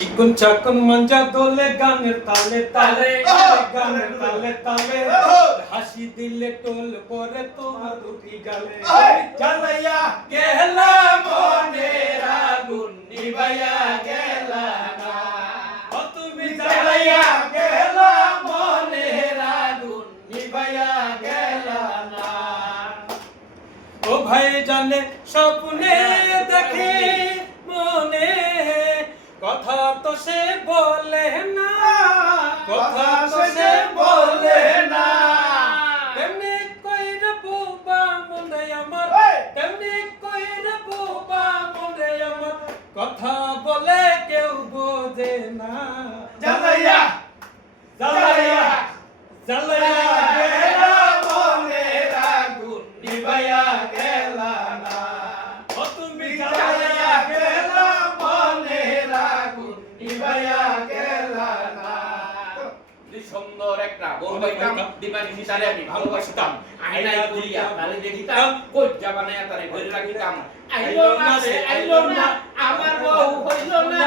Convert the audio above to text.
চিকন চাকন মঞ্জা দোলে গানের তালে তালে গানের তালে তালে হাসি দিলে টোল পরে তোমার দুটি গালে জ্বালাইয়া গেলা মনের আগুন নিভাইয়া গেলা না ও তুমি জ্বালাইয়া গেলা মনের আগুন নিভাইয়া গেলা না ও ভাই জানে স্বপ্নে দেখে মনে কথা তো সে বলে না কথা তো সে বলে না তেমনি কইরা বুবা মনে আমার তেমনি কইরা বুবা মনে আমার কথা বলে কেউ বোঝে না জ্বালাইয়া জ্বালাইয়া জ্বালাইয়া গেলা মনের আগুন নিভাইয়া গেলা না ও তুমি জ্বালাইয়া গেলা মনের আগুন নিভাইয়া গেলা না সুন্দর একটা বউ পাইতাম দিবানিশি তারে আমি ভালোবাসতাম আয়নায় করিয়া তারে দেখিতাম কইজা বানায়া তারে ধরে রাখিতাম আইলো না আমার বউ হইল না